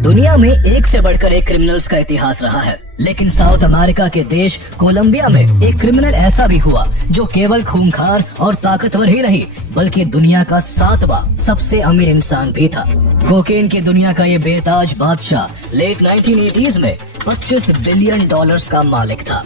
दुनिया में एक से बढ़कर एक क्रिमिनल्स का इतिहास रहा है, लेकिन साउथ अमेरिका के देश कोलंबिया में एक क्रिमिनल ऐसा भी हुआ जो केवल खूंखार और ताकतवर ही नहीं बल्कि दुनिया का 7वां सबसे अमीर इंसान भी था। कोकेन की दुनिया का ये बेताज बादशाह लेट 1980s में 25 बिलियन डॉलर्स का मालिक था।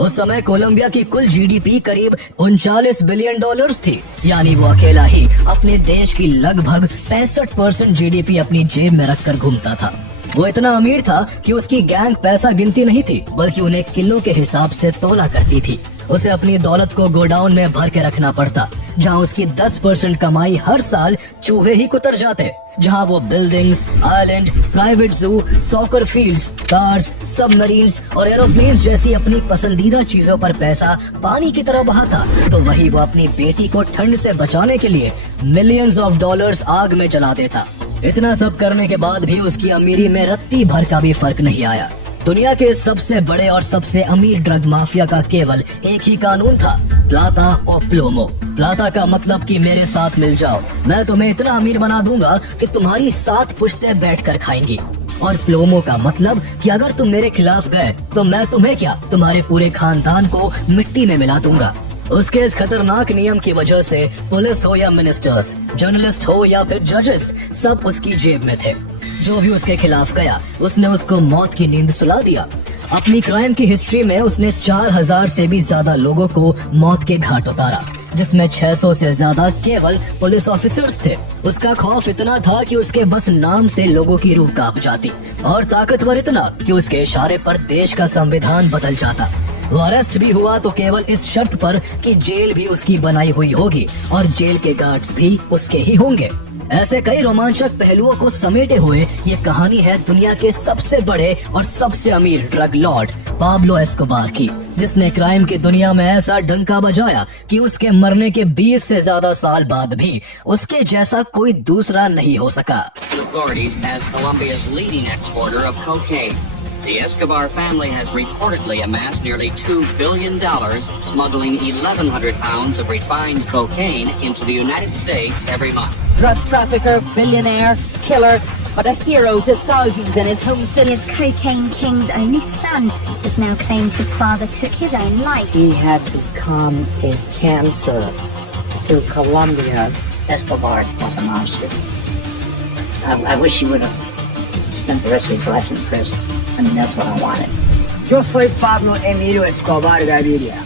उस समय कोलंबिया की कुल जीडीपी करीब 39 बिलियन डॉलर्स थी, यानी वो अकेला ही अपने देश की लगभग 65% जीडीपी अपनी जेब में रखकर घूमता था। वो इतना अमीर था कि उसकी गैंग पैसा गिनती नहीं थी बल्कि उन्हें किलो के हिसाब से तोला करती थी। उसे अपनी दौलत को गोडाउन में भर के रखना पड़ता, जहाँ उसकी 10% कमाई हर साल चूहे ही कुतर जाते, जहाँ वो बिल्डिंग्स, आइलैंड, प्राइवेट जू, सॉकर फील्ड्स, कार्स, सबमरीन्स और एरोप्लेन्स जैसी अपनी पसंदीदा चीजों पर पैसा पानी की तरह बहाता, तो वही वो अपनी बेटी को ठंड से बचाने के लिए मिलियंस ऑफ डॉलर्स आग में जला देता। इतना सब करने के बाद भी उसकी अमीरी में रत्ती भर का भी फर्क नहीं आया। दुनिया के सबसे बड़े और सबसे अमीर ड्रग माफिया का केवल एक ही कानून था, प्लाता और प्लोमो। प्लाता का मतलब कि मेरे साथ मिल जाओ, मैं तुम्हें इतना अमीर बना दूंगा कि तुम्हारी 7 पुश्तें बैठकर खाएंगी। और प्लोमो का मतलब कि अगर तुम मेरे खिलाफ गए तो मैं तुम्हें क्या, तुम्हारे पूरे खानदान को मिट्टी में मिला दूंगा। उसके इस खतरनाक नियम की वजह से पुलिस हो या मिनिस्टर्स, जर्नलिस्ट हो या फिर जजेस, सब उसकी जेब में थे। जो भी उसके खिलाफ गया उसने उसको मौत की नींद सुला दिया। अपनी क्राइम की हिस्ट्री में उसने 4000 से भी ज्यादा लोगों को मौत के घाट उतारा, जिसमें 600 से ज्यादा केवल पुलिस ऑफिसर्स थे। उसका खौफ इतना था कि उसके बस नाम से लोगों की रूह कांप जाती, और ताकतवर इतना कि उसके इशारे पर देश का संविधान बदल जाता। वो अरेस्ट भी हुआ तो केवल इस शर्त पर कि जेल भी उसकी बनाई हुई होगी और जेल के गार्ड्स भी उसके ही होंगे। ऐसे कई रोमांचक पहलुओं को समेटे हुए ये कहानी है दुनिया के सबसे बड़े और सबसे अमीर ड्रग लॉर्ड पाब्लो एस्कोबार की, जिसने क्राइम की दुनिया में ऐसा डंका बजाया कि उसके मरने के 20 से ज्यादा साल बाद भी उसके जैसा कोई दूसरा नहीं हो सका। The Escobar family has reportedly amassed nearly $2 billion smuggling 1,100 pounds of refined cocaine into the United States every month. Drug trafficker, billionaire, killer, but a hero to thousands in his home city. His cocaine king's only son has now claimed his father took his own life. He had become a cancer to Colombia. Escobar was a monster. I wish he would have spent the rest of his life in prison. I mean, that's what I wanted. Yo soy Pablo Emilio Escobar Gaviria.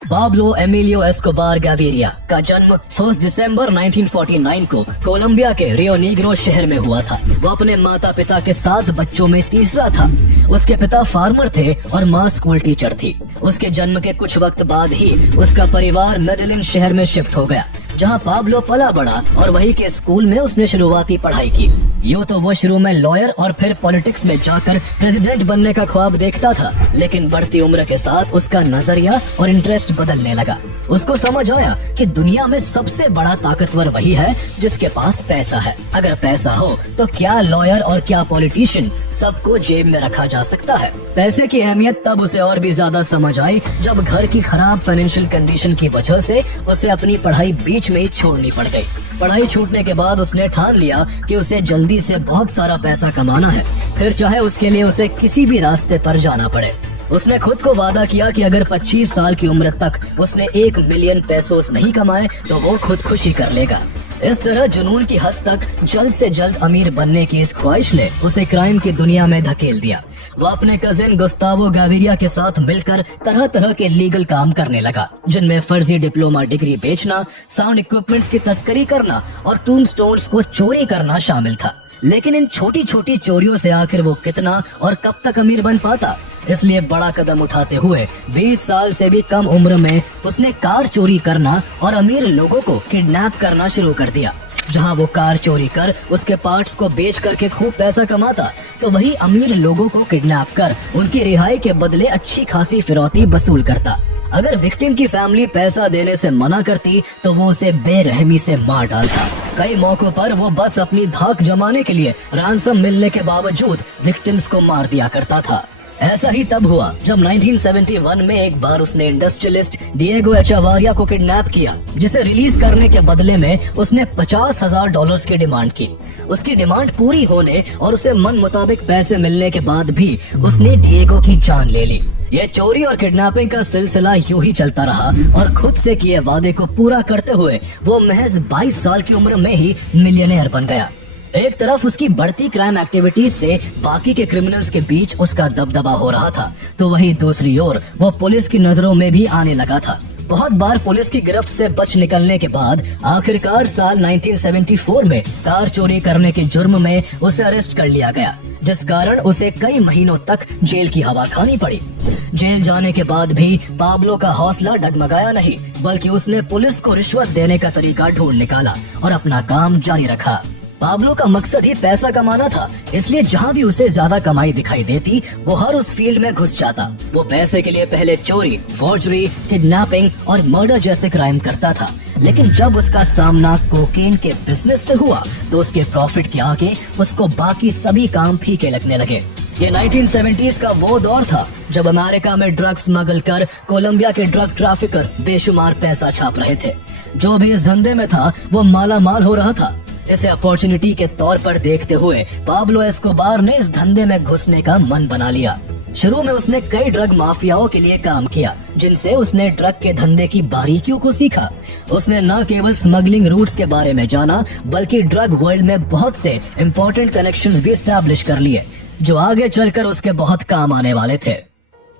Pablo Emilio Escobar Gaviria का जन्म 1 दिसंबर 1949 को Colombia के Rio Negro शहर में हुआ था। वो अपने माता पिता के 7 बच्चों में तीसरा था। उसके पिता फार्मर थे और माँ स्कूल टीचर थी। उसके जन्म के कुछ वक्त बाद ही उसका परिवार मेडेलिन शहर में शिफ्ट हो गया, जहाँ पाब्लो पला बड़ा और वही के स्कूल में उसने शुरुआती पढ़ाई की। यूँ तो वो शुरू में लॉयर और फिर पॉलिटिक्स में जाकर प्रेसिडेंट बनने का ख्वाब देखता था, लेकिन बढ़ती उम्र के साथ उसका नजरिया और इंटरेस्ट बदलने लगा। उसको समझ आया कि दुनिया में सबसे बड़ा ताकतवर वही है जिसके पास पैसा है। अगर पैसा हो तो क्या लॉयर और क्या पॉलिटिशियन, सबको जेब में रखा जा सकता है। पैसे की अहमियत तब उसे और भी ज्यादा समझ आई जब घर की खराब फाइनेंशियल कंडीशन की वजह से उसे अपनी पढ़ाई बीच में ही छोड़नी पड़ गई। पढ़ाई छूटने के बाद उसने ठान लिया कि उसे जल्दी से बहुत सारा पैसा कमाना है, फिर चाहे उसके लिए उसे किसी भी रास्ते पर जाना पड़े। उसने खुद को वादा किया कि अगर 25 साल की उम्र तक उसने 1 मिलियन पेसोस नहीं कमाए तो वो खुदकुशी कर लेगा। इस तरह जुनून की हद तक जल्द से जल्द अमीर बनने की इस ख्वाहिश ने उसे क्राइम की दुनिया में धकेल दिया। वो अपने कजिन गुस्तावो गाविरिया के साथ मिलकर तरह तरह के लीगल काम करने लगा, जिनमें फर्जी डिप्लोमा डिग्री बेचना, साउंड इक्विपमेंट्स की तस्करी करना और टूम्बस्टोन्स को चोरी करना शामिल था। लेकिन इन छोटी छोटी चोरियों से आखिर वो कितना और कब तक अमीर बन पाता, इसलिए बड़ा कदम उठाते हुए 20 साल से भी कम उम्र में उसने कार चोरी करना और अमीर लोगों को किडनैप करना शुरू कर दिया। जहां वो कार चोरी कर उसके पार्ट्स को बेच करके खूब पैसा कमाता, तो वही अमीर लोगों को किडनैप कर उनकी रिहाई के बदले अच्छी खासी फिरौती वसूल करता। अगर विक्टिम की फैमिली पैसा देने से मना करती तो वो उसे बेरहमी से मार डालता। कई मौकों पर वो बस अपनी धाक जमाने के लिए रैंसम मिलने के बावजूद विक्टिम्स को मार दिया करता था। ऐसा ही तब हुआ जब 1971 में एक बार उसने इंडस्ट्रियलिस्ट डिएगो एचावारिया को किडनैप किया, जिसे रिलीज करने के बदले में उसने $50,000 की डिमांड की। उसकी डिमांड पूरी होने और उसे मन मुताबिक पैसे मिलने के बाद भी उसने डिएगो की जान ले ली। ये चोरी और किडनैपिंग का सिलसिला यूं ही चलता रहा और खुद से किए वादे को पूरा करते हुए वो महज 22 साल की उम्र में ही मिलियनेयर बन गया। एक तरफ उसकी बढ़ती क्राइम एक्टिविटीज से बाकी के क्रिमिनल्स के बीच उसका दबदबा हो रहा था, तो वहीं दूसरी ओर वो पुलिस की नजरों में भी आने लगा था। बहुत बार पुलिस की गिरफ्त से बच निकलने के बाद आखिरकार साल 1974 में कार चोरी करने के जुर्म में उसे अरेस्ट कर लिया गया, जिस कारण उसे कई महीनों तक जेल की हवा खानी पड़ी। जेल जाने के बाद भी पाब्लो का हौसला डगमगाया नहीं, बल्कि उसने पुलिस को रिश्वत देने का तरीका ढूंढ निकाला और अपना काम जारी रखा। पाब्लो का मकसद ही पैसा कमाना था, इसलिए जहाँ भी उसे ज्यादा कमाई दिखाई देती वो हर उस फील्ड में घुस जाता। वो पैसे के लिए पहले चोरी, फॉर्जरी, किडनैपिंग और मर्डर जैसे क्राइम करता था, लेकिन जब उसका सामना कोकेन के बिजनेस से हुआ तो उसके प्रॉफिट के आगे उसको बाकी सभी काम फीके लगने लगे। ये 1970s का वो दौर था जब अमेरिका में ड्रग स्मगल कर कोलंबिया के ड्रग ट्रैफिकर बेशुमार पैसा छाप रहे थे। जो भी इस धंधे में था वो माला माल हो रहा था। इसे अपॉर्चुनिटी के तौर पर देखते हुए पाब्लो एस्कोबार ने इस धंधे में घुसने का मन बना लिया। शुरू में उसने कई ड्रग माफियाओं के लिए काम किया, जिनसे उसने ड्रग के धंधे की बारीकियों को सीखा। उसने न केवल स्मगलिंग रूट्स के बारे में जाना, बल्कि ड्रग वर्ल्ड में बहुत से इम्पोर्टेंट कनेक्शंस भी एस्टैब्लिश कर लिए, जो आगे चलकर उसके बहुत काम आने वाले थे।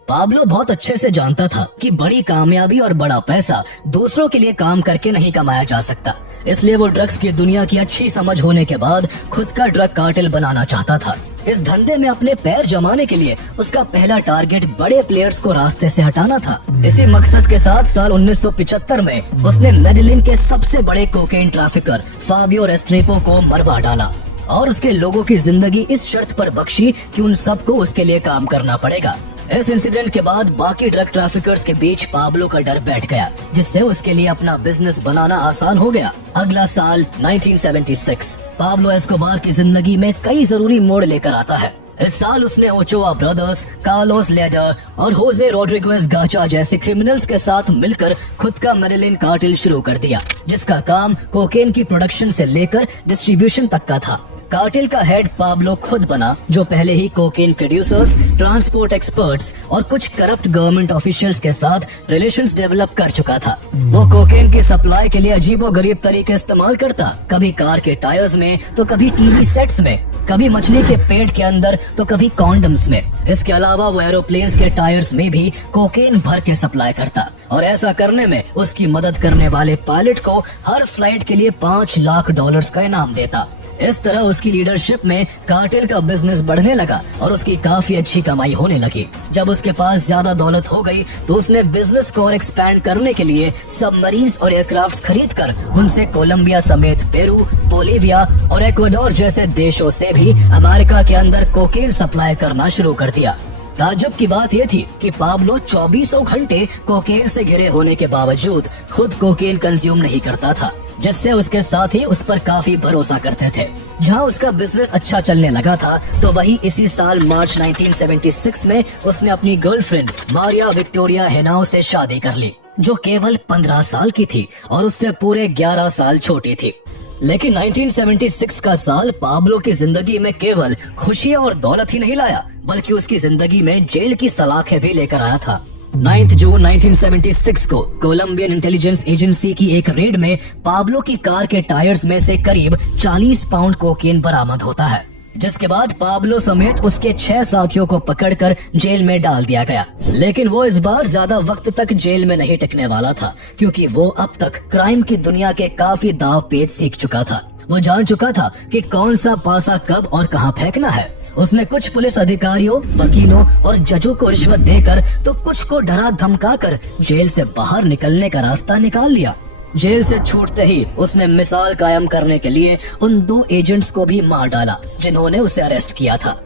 पाब्लो बहुत अच्छे से जानता था कि बड़ी कामयाबी और बड़ा पैसा दूसरों के लिए काम करके नहीं कमाया जा सकता, इसलिए वो ड्रग्स की दुनिया की अच्छी समझ होने के बाद खुद का ड्रग कार्टेल बनाना चाहता था। इस धंधे में अपने पैर जमाने के लिए उसका पहला टारगेट बड़े प्लेयर्स को रास्ते से हटाना था। इसी मकसद के साथ साल 1975 में उसने मेडेलिन के सबसे बड़े कोकेन ट्रैफिकर फाबियो रेस्ट्रेपो को मरवा डाला और उसके लोगों की जिंदगी इस शर्त पर बख्शी कि उन सबको उसके लिए काम करना पड़ेगा। इस इंसिडेंट के बाद बाकी ड्रग ट्रैफिकर्स के बीच पाब्लो का डर बैठ गया, जिससे उसके लिए अपना बिजनेस बनाना आसान हो गया। अगला साल 1976 पाब्लो एस्कोबार की जिंदगी में कई जरूरी मोड़ लेकर आता है। इस साल उसने ओचोआ ब्रदर्स, कार्लोस लेडर और होजे रोड्रिगेज गाचा जैसे क्रिमिनल्स के साथ मिलकर खुद का मेडेलिन कार्टेल शुरू कर दिया, जिसका काम कोकेन की प्रोडक्शन से लेकर डिस्ट्रीब्यूशन तक का था। कार्टेल का हेड पाब्लो खुद बना, जो पहले ही कोकेन प्रोड्यूसर्स, ट्रांसपोर्ट एक्सपर्ट्स और कुछ करप्ट गवर्नमेंट ऑफिशियल्स के साथ रिलेशंस डेवलप कर चुका था। वो कोकेन की सप्लाई के लिए अजीबोगरीब तरीके इस्तेमाल करता, कभी कार के टायर्स में तो कभी टीवी सेट्स में, कभी मछली के पेट के अंदर तो कभी कॉन्डम्स में। इसके अलावा वो एरोप्लेन्स के टायर्स में भी कोकेन भर के सप्लाई करता और ऐसा करने में उसकी मदद करने वाले पायलट को हर फ्लाइट के लिए $5 लाख का इनाम देता। इस तरह उसकी लीडरशिप में कार्टेल का बिजनेस बढ़ने लगा और उसकी काफी अच्छी कमाई होने लगी। जब उसके पास ज्यादा दौलत हो गई तो उसने बिजनेस को और एक्सपैंड करने के लिए सबमरीन्स और एयरक्राफ्ट्स खरीदकर उनसे कोलंबिया समेत पेरू, बोलीविया और इक्वाडोर जैसे देशों से भी अमेरिका के अंदर कोकेन सप्लाई करना शुरू कर दिया। ताज्जुब की बात यह थी कि पाब्लो 24 घंटे कोकेन से घिरे होने के बावजूद खुद कोकेन कंज्यूम नहीं करता था, जिससे उसके साथी उस पर काफी भरोसा करते थे। जहां उसका बिजनेस अच्छा चलने लगा था तो वही इसी साल मार्च 1976 में उसने अपनी गर्लफ्रेंड मारिया विक्टोरिया हेनाओ से शादी कर ली, जो केवल 15 साल की थी और उससे पूरे 11 साल छोटी थी। लेकिन 1976 का साल पाब्लो की जिंदगी में केवल खुशियां और दौलत ही नहीं लाया, बल्कि उसकी जिंदगी में जेल की सलाखें भी लेकर आया था। 9 जून 1976 को कोलंबियन इंटेलिजेंस एजेंसी की एक रेड में पाब्लो की कार के टायर्स में से करीब 40 पाउंड कोकेन बरामद होता है, जिसके बाद पाब्लो समेत उसके 6 साथियों को पकड़कर जेल में डाल दिया गया। लेकिन वो इस बार ज्यादा वक्त तक जेल में नहीं टिकने वाला था, क्योंकि वो अब तक क्राइम की दुनिया के काफी दांव पेच सीख चुका था। वो जान चुका था कि कौन सा पासा कब और कहां फेंकना है। उसने कुछ पुलिस अधिकारियों, वकीलों और जजों को रिश्वत देकर तो कुछ को डरा धमका कर जेल से बाहर निकलने का रास्ता निकाल लिया। जेल से छूटते ही उसने मिसाल कायम करने के लिए उन 2 एजेंट्स को भी मार डाला जिन्होंने उसे अरेस्ट किया था।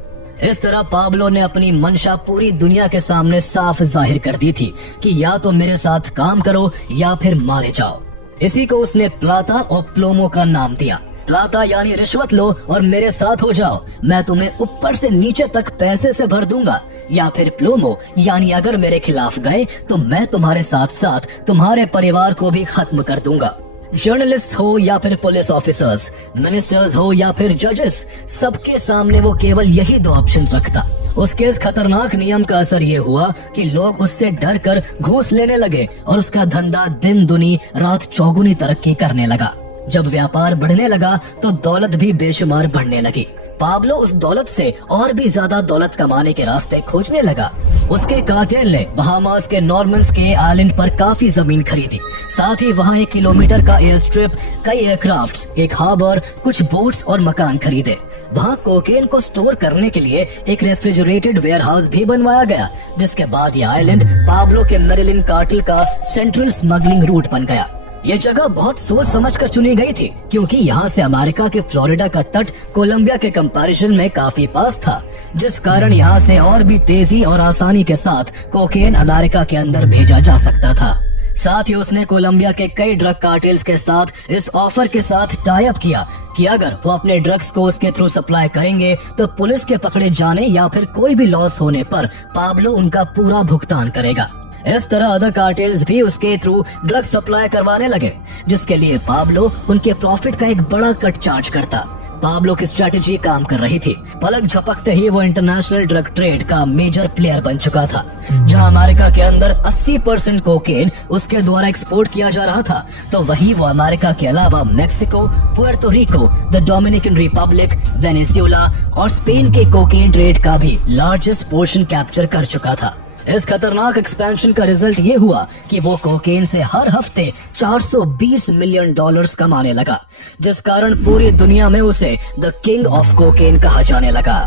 इस तरह पाब्लो ने अपनी मंशा पूरी दुनिया के सामने साफ जाहिर कर दी थी कि या तो मेरे साथ काम करो या फिर मारे जाओ। इसी को उसने प्लाता और प्लोमो का नाम दिया। प्लाता यानी रिश्वत लो और मेरे साथ हो जाओ, मैं तुम्हें ऊपर से नीचे तक पैसे से भर दूंगा। या फिर प्लोमो यानी अगर मेरे खिलाफ गए तो मैं तुम्हारे साथ साथ तुम्हारे परिवार को भी खत्म कर दूंगा। जर्नलिस्ट हो या फिर पुलिस ऑफिसर्स, मिनिस्टर्स हो या फिर जजेस, सबके सामने वो केवल यही दो ऑप्शन रखता। उसके इस खतरनाक नियम का असर ये हुआ कि लोग उससे डर कर घूस लेने लगे और उसका धंधा दिन दुनी रात चौगुनी तरक्की करने लगा। जब व्यापार बढ़ने लगा तो दौलत भी बेशुमार बढ़ने लगी। पाब्लो उस दौलत से और भी ज्यादा दौलत कमाने के रास्ते खोजने लगा। उसके कार्टेल ने बहामास के नॉर्मन्स के आइलैंड पर काफी जमीन खरीदी, साथ ही वहाँ 1 किलोमीटर का एयर स्ट्रिप, कई एयरक्राफ्ट्स, एक हार्बर, कुछ बोट्स और मकान खरीदे। वहाँ कोकेन को स्टोर करने के लिए एक रेफ्रिजरेटेड वेयरहाउस भी बनवाया गया, जिसके बाद ये आइलैंड पाब्लो के मेडेलिन कार्टेल का सेंट्रल स्मगलिंग रूट बन गया। ये जगह बहुत सोच समझकर चुनी गई थी, क्योंकि यहाँ से अमेरिका के फ्लोरिडा का तट कोलंबिया के कंपैरिजन में काफी पास था, जिस कारण यहाँ से और भी तेजी और आसानी के साथ कोकेन अमेरिका के अंदर भेजा जा सकता था। साथ ही उसने कोलंबिया के कई ड्रग कार्टेल्स के साथ इस ऑफर के साथ टाई अप किया कि अगर वो अपने ड्रग्स को उसके थ्रू सप्लाई करेंगे तो पुलिस के पकड़े जाने या फिर कोई भी लॉस होने पर पाब्लो उनका पूरा भुगतान करेगा। इस तरह अदर कार्टेल्स भी उसके थ्रू ड्रग सप्लाई करवाने लगे, जिसके लिए पाब्लो उनके प्रॉफिट का एक बड़ा कट चार्ज करता। पाब्लो की स्ट्रेटेजी काम कर रही थी। पलक झपकते ही वो इंटरनेशनल ड्रग ट्रेड का मेजर प्लेयर बन चुका था। जहां अमेरिका के अंदर 80% कोकेन उसके द्वारा एक्सपोर्ट किया जा रहा था, तो वहीं वो अमेरिका के अलावा Mexico, Puerto Rico, the Dominican Republic, Venezuela और स्पेन के कोकेन ट्रेड का भी लार्जेस्ट पोर्शन कैप्चर कर चुका था। इस खतरनाक एक्सपेंशन का रिजल्ट ये हुआ कि वो कोकेन से हर हफ्ते $420 मिलियन कमाने लगा, जिस कारण पूरी दुनिया में उसे द किंग ऑफ कोकेन कहा जाने लगा।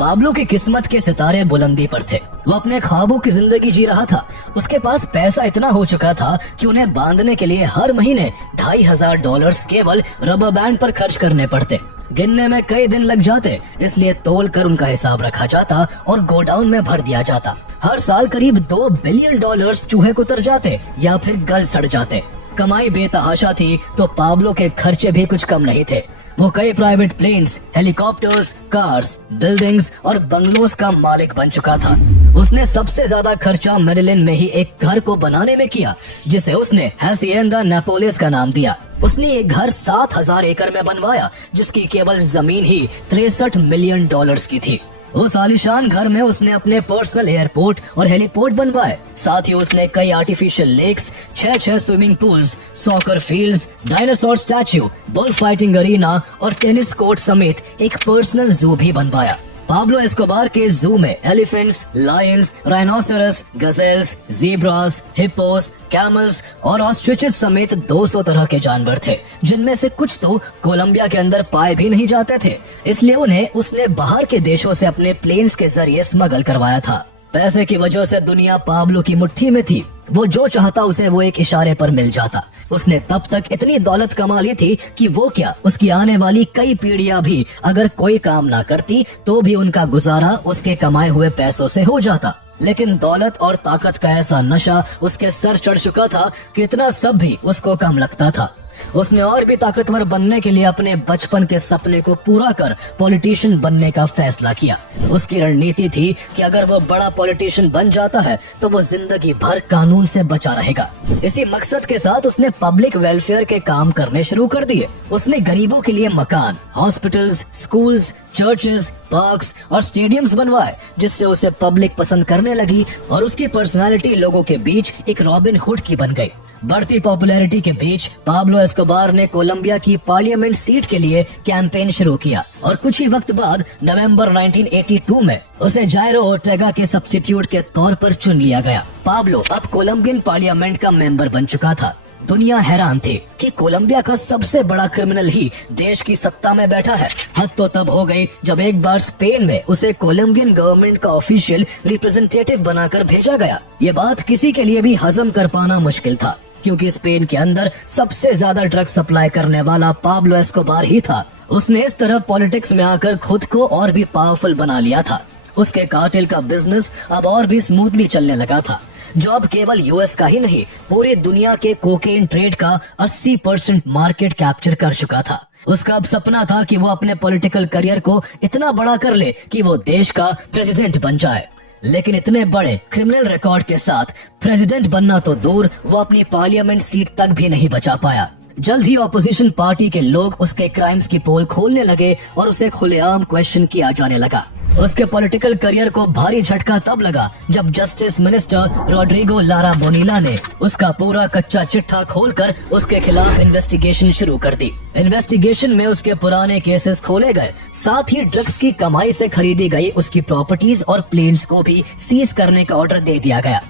पाब्लो की किस्मत के सितारे बुलंदी पर थे। वो अपने ख्वाबों की जिंदगी जी रहा था। उसके पास पैसा इतना हो चुका था कि उन्हें बांधने के लिए हर महीने $2,500 केवल रबर बैंड पर खर्च करने पड़ते। गिनने में कई दिन लग जाते, इसलिए तोल कर उनका हिसाब रखा जाता और गोडाउन में भर दिया जाता। हर साल करीब $2 बिलियन चूहे को उतर जाते या फिर गल सड़ जाते। कमाई बेतहाशा थी तो पाब्लो के खर्चे भी कुछ कम नहीं थे। वो कई private planes, helicopters, cars, buildings और बंगलोज का मालिक बन चुका था। उसने सबसे ज्यादा खर्चा मेडेलिन में ही एक घर को बनाने में किया, जिसे उसने हैसिएंदा नेपोलिस का नाम दिया। उसने ये घर 7,000 एकड़ में बनवाया, जिसकी केवल जमीन ही $63 मिलियन की थी। उस आलीशान घर में उसने अपने पर्सनल एयरपोर्ट और हेलीपोर्ट बनवाए। साथ ही उसने कई artificial lakes, 6 swimming pools, soccer fields, dinosaur statue, bull fighting arena और टेनिस कोर्ट समेत एक पर्सनल जू भी बनवाया। पाब्लो एस्कोबार के जू में elephants, lions, rhinoceros, gazelles, zebras, hippos, camels और ऑस्ट्रिचेस समेत 200 तरह के जानवर थे, जिनमें से कुछ तो कोलंबिया के अंदर पाए भी नहीं जाते थे। इसलिए उन्हें उसने बाहर के देशों से अपने प्लेन्स के जरिए स्मगल करवाया था। पैसे की वजह से दुनिया पाब्लो की मुट्ठी में थी। वो जो चाहता उसे वो एक इशारे पर मिल जाता। उसने तब तक इतनी दौलत कमा ली थी कि वो क्या, उसकी आने वाली कई पीढ़ियां भी अगर कोई काम ना करती तो भी उनका गुजारा उसके कमाए हुए पैसों से हो जाता। लेकिन दौलत और ताकत का ऐसा नशा उसके सर चढ़ चुका था कि इतना सब भी उसको कम लगता था। उसने और भी ताकतवर बनने के लिए अपने बचपन के सपने को पूरा कर पॉलिटिशियन बनने का फैसला किया। उसकी रणनीति थी कि अगर वो बड़ा पॉलिटिशियन बन जाता है तो वो जिंदगी भर कानून से बचा रहेगा। इसी मकसद के साथ उसने पब्लिक वेलफेयर के काम करने शुरू कर दिए। उसने गरीबों के लिए मकान, हॉस्पिटल्स, स्कूल्स, चर्चेस, पार्क्स और स्टेडियम्स बनवाए, जिससे उसे पब्लिक पसंद करने लगी और उसकी पर्सनालिटी लोगों के बीच एक रॉबिन हुड की बन गई। बढ़ती पॉपुलैरिटी के बीच पाब्लो एस्कोबार ने कोलंबिया की पार्लियामेंट सीट के लिए कैंपेन शुरू किया और कुछ ही वक्त बाद नवंबर 1982 में उसे जायरो ओर्टेगा के सब्स्टिट्यूट के तौर पर चुन लिया गया। पाब्लो अब कोलंबियन पार्लियामेंट का मेंबर बन चुका था। दुनिया हैरान थी कि कोलंबिया का सबसे बड़ा क्रिमिनल ही देश की सत्ता में बैठा है। हद तो तब हो गई जब एक बार स्पेन में उसे कोलंबियन गवर्नमेंट का ऑफिशियल रिप्रेजेंटेटिव बनाकर भेजा गया। ये बात किसी के लिए भी हजम कर पाना मुश्किल था, क्योंकि स्पेन के अंदर सबसे ज्यादा ड्रग सप्लाई करने वाला पाब्लो एस्कोबार ही था। उसने इस तरह पॉलिटिक्स में आकर खुद को और भी पावरफुल बना लिया था। उसके कार्टेल का बिजनेस अब और भी स्मूथली चलने लगा था, जो अब केवल यूएस का ही नहीं पूरी दुनिया के कोकेन ट्रेड का 80% मार्केट कैप्चर कर चुका था। उसका अब सपना था कि वो अपने पॉलिटिकल करियर को इतना बड़ा कर ले कि वो देश का प्रेसिडेंट बन जाए। लेकिन इतने बड़े क्रिमिनल रिकॉर्ड के साथ प्रेसिडेंट बनना तो दूर, वो अपनी पार्लियामेंट सीट तक भी नहीं बचा पाया। जल्द ही ऑपोजिशन पार्टी के लोग उसके क्राइम्स की पोल खोलने लगे और उसे खुलेआम क्वेश्चन किया जाने लगा। उसके पॉलिटिकल करियर को भारी झटका तब लगा जब जस्टिस मिनिस्टर रॉड्रिगो लारा बोनीला ने उसका पूरा कच्चा चिट्ठा खोलकर उसके खिलाफ इन्वेस्टिगेशन शुरू कर दी। इन्वेस्टिगेशन में उसके पुराने केसेस खोले गए, साथ ही ड्रग्स की कमाई से खरीदी गई उसकी प्रॉपर्टीज और प्लेन्स को भी सीज करने का ऑर्डर दे दिया गया।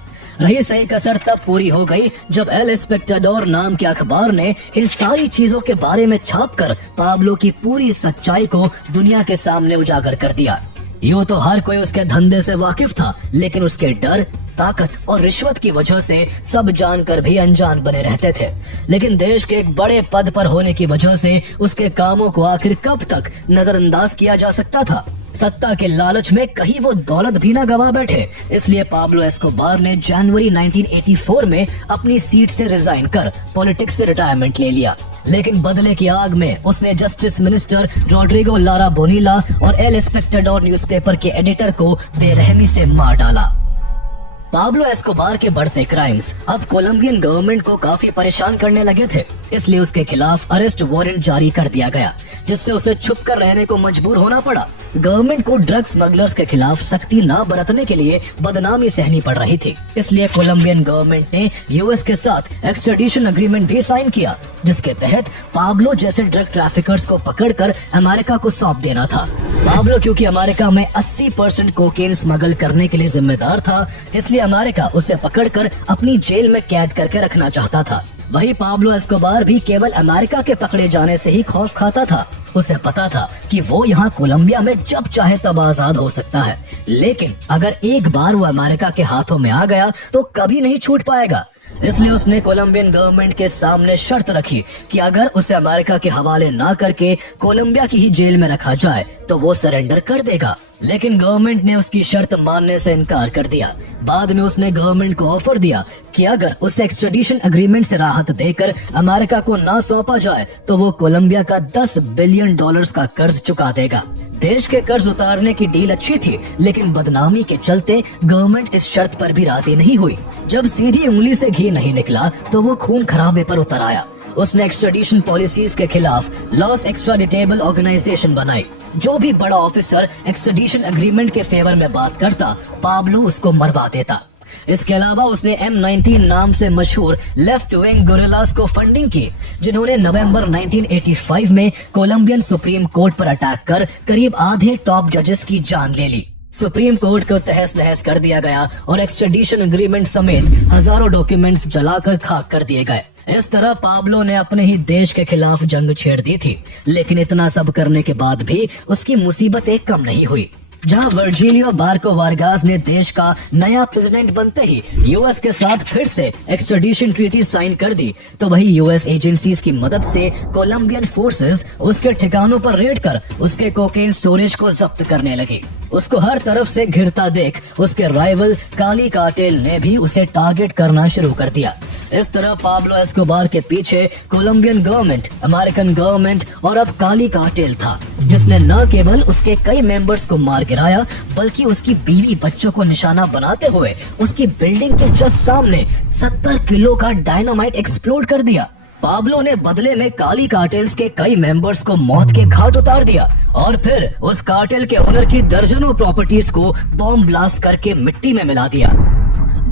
रही सही कसर तब पूरी हो गई जब एल एस्पेक्टाडोर नाम के अखबार ने इन सारी चीजों के बारे में छापकर पाब्लो की पूरी सच्चाई को दुनिया के सामने उजागर कर दिया। यूं तो हर कोई उसके धंधे से वाकिफ था, लेकिन उसके डर, ताकत और रिश्वत की वजह से सब जानकर भी अनजान बने रहते थे। लेकिन देश के एक बड़े पद पर होने की वजह से उसके कामों को आखिर कब तक नजरअंदाज किया जा सकता था। सत्ता के लालच में कहीं वो दौलत भी ना गवा बैठे, इसलिए पाब्लो एस्कोबार ने जनवरी 1984 में अपनी सीट से रिजाइन कर पॉलिटिक्स से रिटायरमेंट ले लिया। लेकिन बदले की आग में उसने जस्टिस मिनिस्टर रॉड्रिगो लारा बोनीला और एल एस्पेक्टाडोर न्यूज़पेपर के एडिटर को बेरहमी से मार डाला। पाब्लो एस्कोबार के बढ़ते क्राइम्स अब कोलंबियन गवर्नमेंट को काफी परेशान करने लगे थे, इसलिए उसके खिलाफ अरेस्ट वारंट जारी कर दिया गया, जिससे उसे छुप कर रहने को मजबूर होना पड़ा। गवर्नमेंट को ड्रग स्मगलर्स के खिलाफ सख्ती न बरतने के लिए बदनामी सहनी पड़ रही थी, इसलिए कोलंबियन गवर्नमेंट ने यूएस के साथ एक्सट्रेडिशन एग्रीमेंट भी साइन किया, जिसके तहत पाब्लो जैसे ड्रग ट्रैफिकर्स को पकड़कर अमेरिका को सौंप देना था। पाब्लो क्योंकि अमेरिका में 80% कोकेन स्मगल करने के लिए जिम्मेदार था, इसलिए अमेरिका उसे पकड़कर अपनी जेल में कैद करके रखना चाहता था। वही पाब्लो एस्कोबार भी केवल अमेरिका के पकड़े जाने से ही खौफ खाता था। उसे पता था कि वो यहाँ कोलंबिया में जब चाहे तब आजाद हो सकता है, लेकिन अगर एक बार वो अमेरिका के हाथों में आ गया तो कभी नहीं छूट पाएगा। इसलिए उसने कोलंबियन गवर्नमेंट के सामने शर्त रखी कि अगर उसे अमेरिका के हवाले ना करके कोलंबिया की ही जेल में रखा जाए तो वो सरेंडर कर देगा। लेकिन गवर्नमेंट ने उसकी शर्त मानने से इनकार कर दिया। बाद में उसने गवर्नमेंट को ऑफर दिया कि अगर उसे एक्सट्रेडिशन एग्रीमेंट से राहत देकर अमेरिका को ना सौंपा जाए तो वो कोलंबिया का $10 बिलियन का कर्ज चुका देगा। देश के कर्ज उतारने की डील अच्छी थी, लेकिन बदनामी के चलते गवर्नमेंट इस शर्त पर भी राजी नहीं हुई। जब सीधी उंगली से घी नहीं निकला तो वो खून खराबे पर उतर आया। उसने एक्सट्रेडिशन पॉलिसीज के खिलाफ लॉस एक्स्ट्राडिटेबल ऑर्गेनाइजेशन बनाई। जो भी बड़ा ऑफिसर एक्सट्रेडिशन एग्रीमेंट के फेवर में बात करता, पाब्लो उसको मरवा देता। इसके अलावा उसने M19 नाम से मशहूर लेफ्ट विंग गुरिल्लास को फंडिंग की, जिन्होंने नवंबर 1985 में कोलंबियन सुप्रीम कोर्ट पर अटैक कर करीब आधे टॉप जजेस की जान ले ली। सुप्रीम कोर्ट को तहस नहस कर दिया गया और एक्सट्रेडिशन एग्रीमेंट समेत हजारों डॉक्यूमेंट्स जलाकर खाक कर दिए गए। इस तरह पाब्लो ने अपने ही देश के खिलाफ जंग छेड़ दी थी, लेकिन इतना सब करने के बाद भी उसकी मुसीबतें कम नहीं हुई। जहां वर्जिलियो बार्को वारगास ने देश का नया प्रेसिडेंट बनते ही यूएस के साथ फिर से एक्सट्रेडिशन ट्रीटी साइन कर दी, तो वही यूएस एजेंसीज की मदद से कोलंबियन फोर्सेस उसके ठिकानों पर रेड कर उसके कोकेन स्टोरेज को जब्त करने लगी। उसको हर तरफ से घिरता देख उसके राइवल काली कार्टेल ने भी उसे टारगेट करना शुरू कर दिया। इस तरह पाब्लो एस्कोबार के पीछे कोलंबियन गवर्नमेंट, अमेरिकन गवर्नमेंट और अब काली कार्टेल था, जिसने न केवल उसके कई मेंबर्स को मार गिराया, बल्कि उसकी बीवी बच्चों को निशाना बनाते हुए उसकी बिल्डिंग के जस्ट सामने 70 किलो का डायनामाइट एक्सप्लोड कर दिया। पाब्लो ने बदले में काली कार्टेल्स के कई मेंबर्स को मौत के घाट उतार दिया और फिर उस कार्टेल के ओनर की दर्जनों प्रॉपर्टीज को बॉम्ब ब्लास्ट करके मिट्टी में मिला दिया।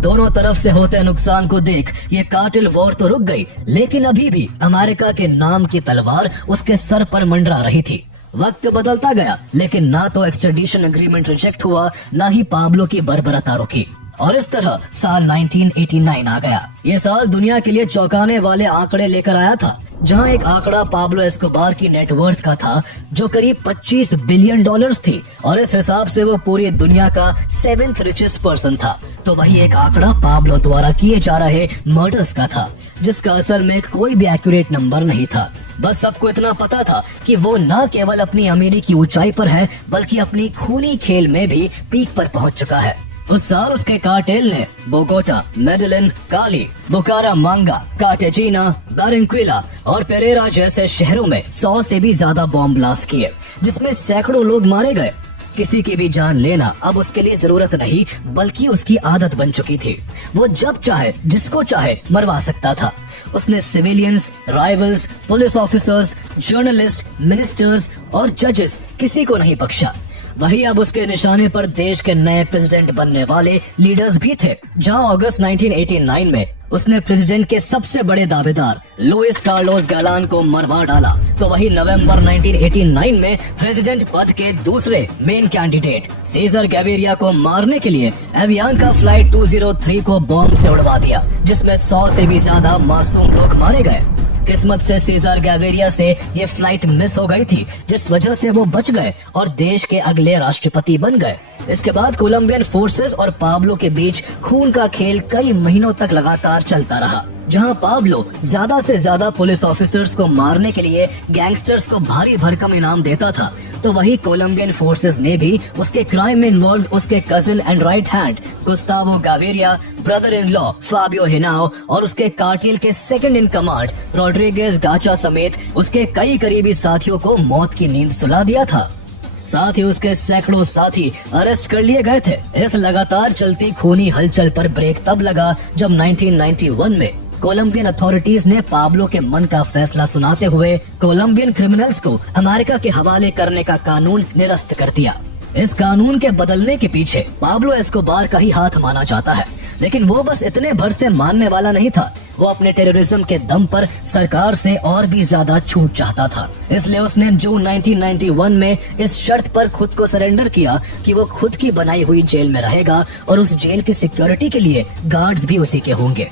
दोनों तरफ से होते नुकसान को देख ये कार्टेल वॉर तो रुक गई, लेकिन अभी भी अमेरिका के नाम की तलवार उसके सर पर मंडरा रही थी। वक्त बदलता गया, लेकिन ना तो एक्सट्रेडिशन एग्रीमेंट रिजेक्ट हुआ, ना ही पाब्लो की बर्बरता रुकी, और इस तरह साल 1989 आ गया। ये साल दुनिया के लिए चौंकाने वाले आंकड़े लेकर आया था, जहां एक आंकड़ा पाब्लो एस्कोबार की नेटवर्थ का था जो करीब $25 बिलियन थी, और इस हिसाब से वो पूरी दुनिया का 7th रिचेस्ट पर्सन था। तो वही एक आंकड़ा पाब्लो द्वारा किए जा रहे मर्डर्स का था, जिसका असल में कोई भी एक्यूरेट नंबर नहीं था। बस सबको इतना पता था कि वो न केवल अपनी अमीरी की ऊंचाई पर है, बल्कि अपनी खूनी खेल में भी पीक पर पहुंच चुका है। उस साल उसके कार्टेल ने बोगोटा, मेडेलिन, काली, बुकारामांगा, कार्टेजिना, बारंक्विला और पेरेरा जैसे शहरों में 100 से भी ज्यादा बॉम्ब ब्लास्ट किए, जिसमें सैकड़ों लोग मारे गए। किसी की भी जान लेना अब उसके लिए जरूरत नहीं, बल्कि उसकी आदत बन चुकी थी। वो जब चाहे जिसको चाहे मरवा सकता था। उसने civilians, rivals, police officers, journalist, ministers और जजेस किसी को नहीं बख्शा। वही अब उसके निशाने पर देश के नए प्रेसिडेंट बनने वाले लीडर्स भी थे। जहां अगस्त 1989 में उसने प्रेसिडेंट के सबसे बड़े दावेदार लुइस कार्लोस गैलान को मरवा डाला, तो वही नवंबर 1989 में प्रेसिडेंट पद के दूसरे मेन कैंडिडेट सीजर गैविरिया को मारने के लिए एवियांका फ्लाइट 203 को बॉम्ब से उड़वा दिया, जिसमें 100 से भी ज्यादा मासूम लोग मारे गए। किस्मत से सीजर गैविरिया से ये फ्लाइट मिस हो गई थी, जिस वजह से वो बच गए और देश के अगले राष्ट्रपति बन गए। इसके बाद कोलंबियन फोर्सेस और पाब्लो के बीच खून का खेल कई महीनों तक लगातार चलता रहा, जहां पाब्लो ज्यादा से ज्यादा पुलिस ऑफिसर्स को मारने के लिए गैंगस्टर्स को भारी भरकम इनाम देता था, तो वही कोलंबियन फोर्सेस ने भी उसके क्राइम में इन्वॉल्व उसके cousin and right hand Gustavo Gaviria, brother in law Fabio Hinao और उसके कार्टेल के second in command Rodriguez Gacha समेत उसके कई करीबी साथियों को मौत की नींद सुला दिया था। साथ ही उसके सैकड़ों साथी अरेस्ट कर लिए गए थे। इस लगातार चलती खूनी हलचल पर ब्रेक तब लगा जब 1991 में कोलंबियन अथॉरिटीज ने पाब्लो के मन का फैसला सुनाते हुए कोलंबियन क्रिमिनल्स को अमेरिका के हवाले करने का कानून निरस्त कर दिया। इस कानून के बदलने के पीछे पाब्लो एस्कोबार का ही हाथ माना जाता है, लेकिन वो बस इतने भर से मानने वाला नहीं था। वो अपने टेररिज्म के दम पर सरकार से और भी ज्यादा छूट चाहता था। इसलिए उसने जून 1991 में इस शर्त पर खुद को सरेंडर किया कि वो खुद की बनाई हुई जेल में रहेगा और उस जेल की सिक्योरिटी के लिए गार्ड्स भी उसी के होंगे।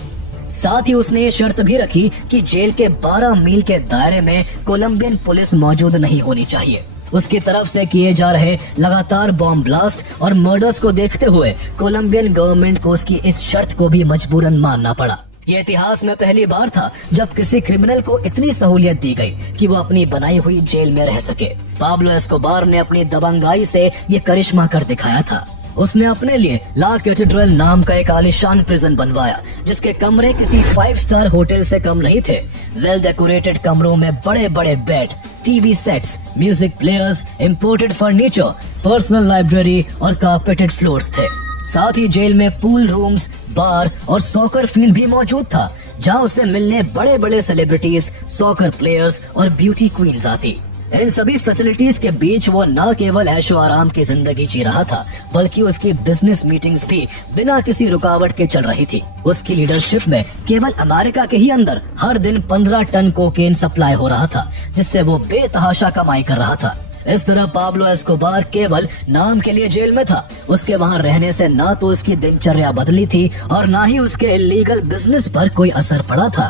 साथ ही उसने ये शर्त भी रखी कि जेल के 12 मील के दायरे में कोलंबियन पुलिस मौजूद नहीं होनी चाहिए। उसकी तरफ से किए जा रहे लगातार बॉम्ब ब्लास्ट और मर्डर्स को देखते हुए कोलंबियन गवर्नमेंट को उसकी इस शर्त को भी मजबूरन मानना पड़ा। ये इतिहास में पहली बार था जब किसी क्रिमिनल को इतनी सहूलियत दी गई कि वो अपनी बनाई हुई जेल में रह सके। पाब्लो एस्कोबार ने अपनी दबंगाई से ये करिश्मा कर दिखाया था। उसने अपने लिए ला कैथेड्रल नाम का एक आलीशान प्रिजन बनवाया, जिसके कमरे किसी 5 स्टार होटल से कम नहीं थे। वेल डेकोरेटेड कमरों में बड़े बड़े bed, TV sets, music players, imported furniture, personal library और कारपेटेड फ्लोर्स थे। साथ ही जेल में पूल रूम्स, बार और सॉकर फील्ड भी मौजूद था, जहां उसे मिलने बड़े बड़े सेलिब्रिटीज, सॉकर प्लेयर्स और ब्यूटी क्वींस आती। इन सभी फैसिलिटीज के बीच वो न केवल ऐशो आराम की जिंदगी जी रहा था, बल्कि उसकी बिजनेस मीटिंग्स भी बिना किसी रुकावट के चल रही थी। उसकी लीडरशिप में केवल अमेरिका के ही अंदर हर दिन 15 टन कोकेन सप्लाई हो रहा था, जिससे वो बेतहाशा कमाई कर रहा था। इस तरह पाब्लो एस्कोबार केवल नाम के लिए जेल में था। उसके वहाँ रहने से ना तो उसकी दिनचर्या बदली थी और ना ही उसके इलीगल बिजनेस पर कोई असर पड़ा था।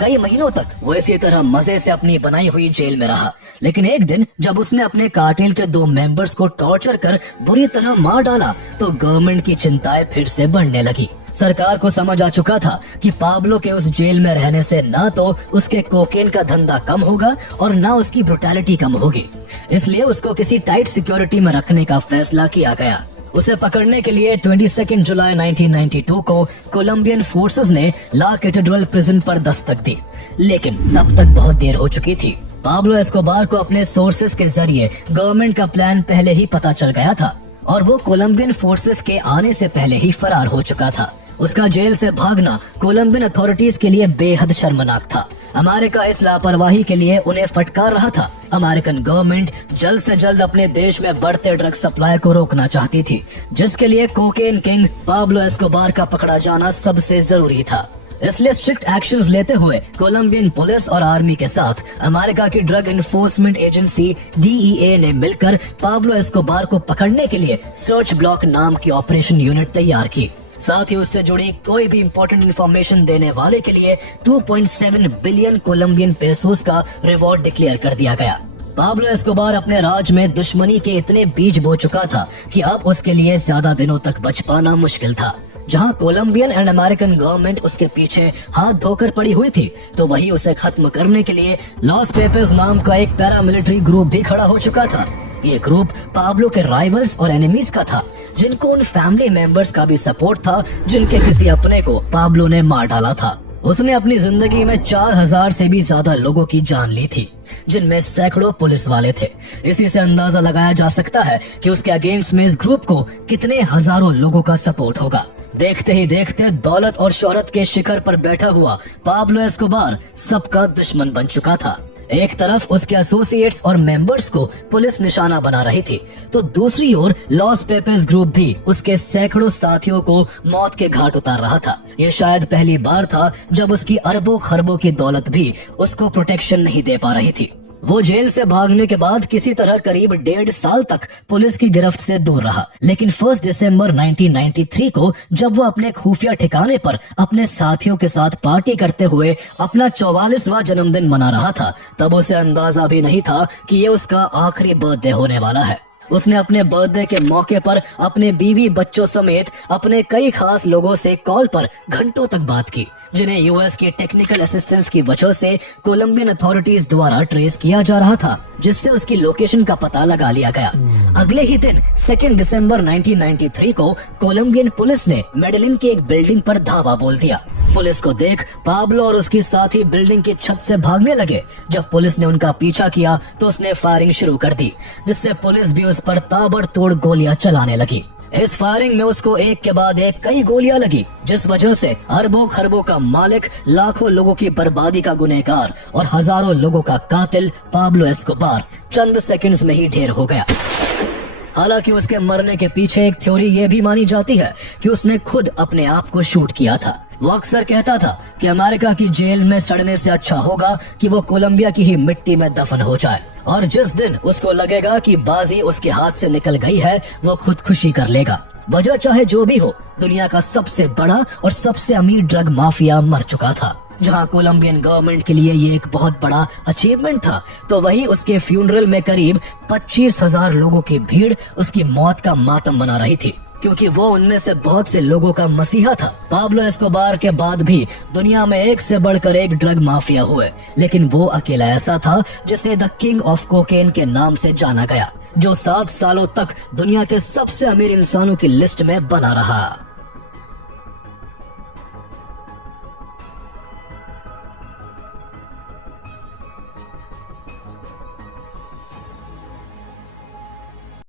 कई महीनों तक वो इसी तरह मजे से अपनी बनाई हुई जेल में रहा, लेकिन एक दिन जब उसने अपने कार्टेल के 2 मेंबर्स को टॉर्चर कर बुरी तरह मार डाला, तो गवर्नमेंट की चिंताएं फिर से बढ़ने लगी। सरकार को समझ आ चुका था कि पाब्लो के उस जेल में रहने से ना तो उसके कोकेन का धंधा कम होगा और ना उसकी ब्रुटैलिटी कम होगी। इसलिए उसको किसी टाइट सिक्योरिटी में रखने का फैसला किया गया। उसे पकड़ने के लिए 22 जुलाई 1992 को कोलंबियन फोर्सेस ने ला कैथेड्रल प्रिजन पर दस्तक दी, लेकिन तब तक बहुत देर हो चुकी थी। पाब्लो एस्कोबार को अपने सोर्सेस के जरिए गवर्नमेंट का प्लान पहले ही पता चल गया था और वो कोलंबियन फोर्सेस के आने से पहले ही फरार हो चुका था। उसका जेल से भागना कोलंबियन अथॉरिटीज के लिए बेहद शर्मनाक था। अमेरिका इस लापरवाही के लिए उन्हें फटकार रहा था। अमेरिकन गवर्नमेंट जल्द से जल्द अपने देश में बढ़ते ड्रग सप्लाई को रोकना चाहती थी, जिसके लिए कोकेन किंग पाब्लो एस्कोबार का पकड़ा जाना सबसे जरूरी था। इसलिए स्ट्रिक्ट एक्शंस लेते हुए कोलंबियन पुलिस और आर्मी के साथ अमेरिका की ड्रग एनफोर्समेंट एजेंसी DEA ने मिलकर पाब्लो एस्कोबार को पकड़ने के लिए सर्च ब्लॉक नाम की ऑपरेशन यूनिट तैयार की। साथ ही उससे जुड़ी कोई भी इंपॉर्टेंट इंफॉर्मेशन देने वाले के लिए 2.7 बिलियन कोलंबियन पेसोस का रिवॉर्ड डिक्लेयर कर दिया गया। पाब्लो एस्कोबार अपने राज में दुश्मनी के इतने बीज बो चुका था कि अब उसके लिए ज्यादा दिनों तक बच पाना मुश्किल था। जहां कोलंबियन एंड अमेरिकन गवर्नमेंट उसके पीछे हाथ धोकर पड़ी हुई थी, तो वही उसे खत्म करने के लिए लॉस पेपर्स नाम का एक पैरामिलिट्री ग्रुप भी खड़ा हो चुका था। ये ग्रुप पाब्लो के राइवल्स और एनिमीज का था, जिनको उन फैमिली मेंबर्स का भी सपोर्ट था जिनके किसी अपने को पाब्लो ने मार डाला था। उसने अपनी जिंदगी में 4000 से भी ज्यादा लोगों की जान ली थी, जिनमें सैकड़ों पुलिस वाले थे। इसी से अंदाजा लगाया जा सकता है कि उसके अगेंस्ट में इस ग्रुप को कितने हजारों लोगों का सपोर्ट होगा। देखते ही देखते दौलत और शोहरत के शिखर पर बैठा हुआ पाब्लो एस्कोबार सबका दुश्मन बन चुका था। एक तरफ उसके एसोसिएट्स और मेंबर्स को पुलिस निशाना बना रही थी, तो दूसरी ओर लॉस पेपर्स ग्रुप भी उसके सैकड़ों साथियों को मौत के घाट उतार रहा था। ये शायद पहली बार था जब उसकी अरबों खरबों की दौलत भी उसको प्रोटेक्शन नहीं दे पा रही थी। वो जेल से भागने के बाद किसी तरह करीब 1.5 साल तक पुलिस की गिरफ्त से दूर रहा, लेकिन 1 दिसंबर 1993 को जब वो अपने खुफिया ठिकाने पर अपने साथियों के साथ पार्टी करते हुए अपना 44वां जन्मदिन मना रहा था, तब उसे अंदाजा भी नहीं था कि ये उसका आखिरी बर्थडे होने वाला है। उसने अपने बर्थडे के मौके पर अपने बीवी बच्चों समेत अपने कई खास लोगों से कॉल पर घंटों तक बात की, जिन्हें यूएस के टेक्निकल असिस्टेंस की वजह से कोलंबियन अथॉरिटीज द्वारा ट्रेस किया जा रहा था, जिससे उसकी लोकेशन का पता लगा लिया गया। अगले ही दिन 2 दिसंबर 1993 को कोलंबियन पुलिस ने मेडेलिन की एक बिल्डिंग पर धावा बोल दिया। पुलिस को देख पाब्लो और उसकी साथी बिल्डिंग की छत से भागने लगे। जब पुलिस ने उनका पीछा किया तो उसने फायरिंग शुरू कर दी, जिससे पुलिस भी उस पर ताबड़तोड़ गोलियां चलाने लगी। इस फायरिंग में उसको एक के बाद एक कई गोलियां लगी, जिस वजह से अरबों खरबों का मालिक, लाखों लोगों की बर्बादी का गुनहगार और हजारों लोगों का कातिल पाब्लो एस्कोबार चंद सेकंड्स में ही ढेर हो गया। हालांकि उसके मरने के पीछे एक थ्योरी ये भी मानी जाती है कि उसने खुद अपने आप को शूट किया था। वो अक्सर कहता था कि अमेरिका की जेल में सड़ने से अच्छा होगा कि वो कोलंबिया की ही मिट्टी में दफन हो जाए, और जिस दिन उसको लगेगा कि बाजी उसके हाथ से निकल गई है, वो खुदकुशी कर लेगा। वजह चाहे जो भी हो, दुनिया का सबसे बड़ा और सबसे अमीर ड्रग माफिया मर चुका था। जहां कोलंबियन गवर्नमेंट के लिए ये एक बहुत बड़ा अचीवमेंट था, तो वही उसके फ्यूनरल में करीब 25,000 लोगों की भीड़ उसकी मौत का मातम मना रही थी, क्योंकि वो उनमें से बहुत से लोगों का मसीहा था। पाब्लो एस्कोबार के बाद भी दुनिया में एक से बढ़कर एक ड्रग माफिया हुए, लेकिन वो अकेला ऐसा था जिसे द किंग ऑफ कोकेन के नाम से जाना गया, जो 7 सालों तक दुनिया के सबसे अमीर इंसानों की लिस्ट में बना रहा।